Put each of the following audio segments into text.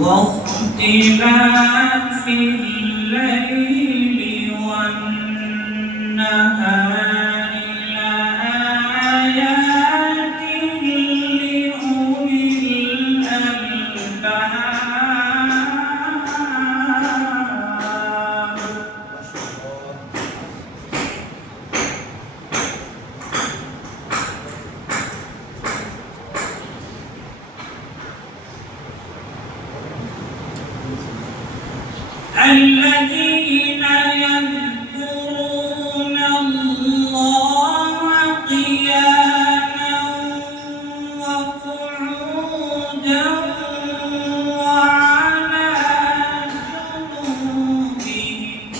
واختلاف الليل والنهار لآيات لأولي الألباب. الذين يذكرون الله قياما وقعودا وعلى جنوبهم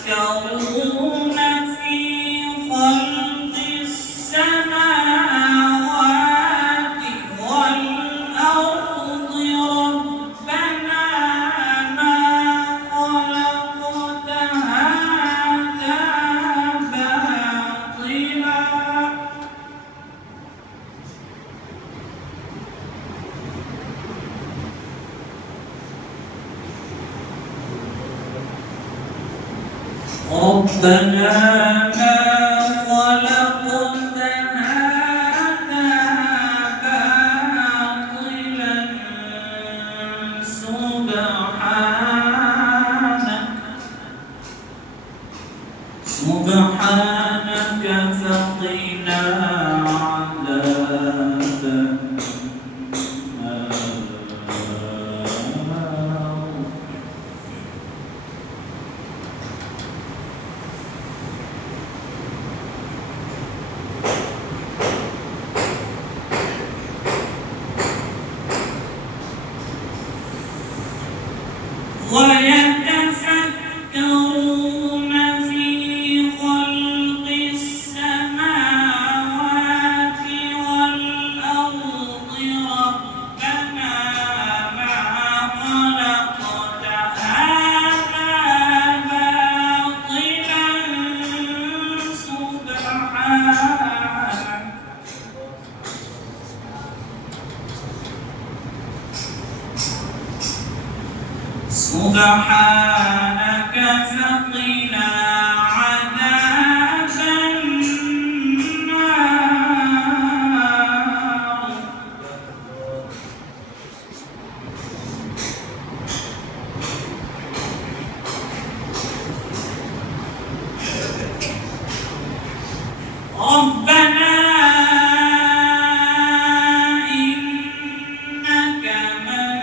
ويتفكرون في خلق السماوات والأرض ربنا ما خلقت هذا باطلا ربنا ما خلقت هذا باطلا سبحانك فقنا عذاب النار. ويتفكرون في خلق السماوات والأرض ربنا ما خلقت هذا باطلا سبحانك فقنا عذاب النار. ربنا إنك من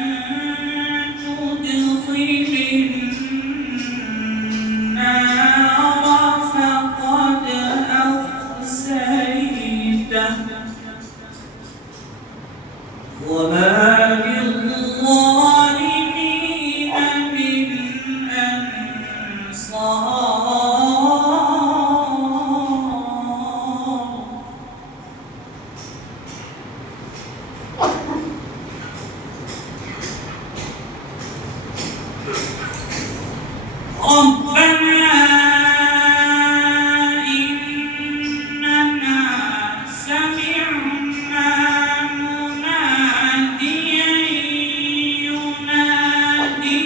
تدخل النار فقد أخزيته وما للظالمين من أنصار. ربنا إننا سمعنا مناديا ينادي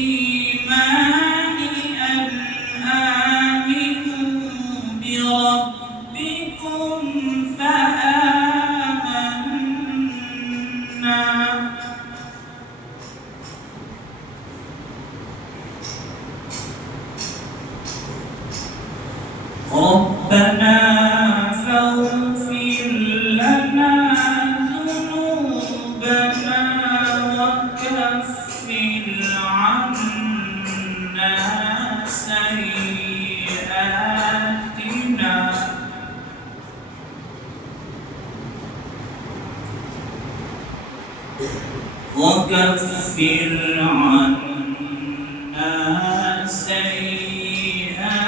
للإيمان أن آمنوا بربكم فآمنا. ربنا فاغفر لنا ذنوبنا وكفر عنا سيئاتنا وكفر عنا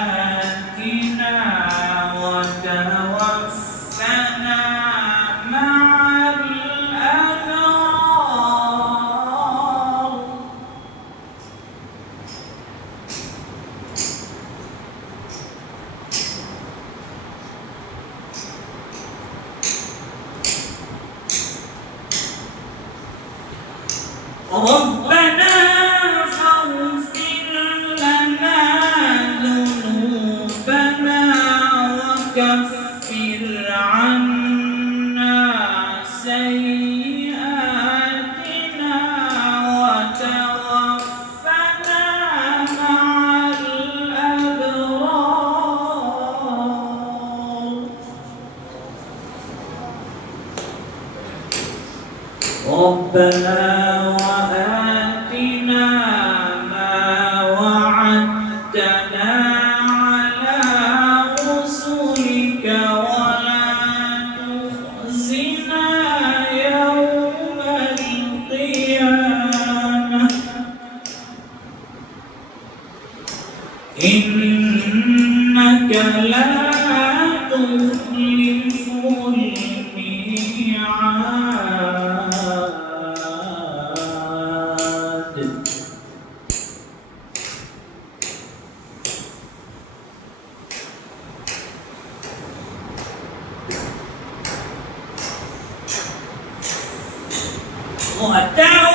سيئاتنا وتوفنا مع الأبرار ربنا فاغفر لنا ذنوبنا وكفر عنا سيئاتنا وتوفنا مع الأبرار ربنا وآتنا ما وعدتنا على رسلك ولا تخزنا يوم القيامة إنك لا تخلف الميعاد وتوفنا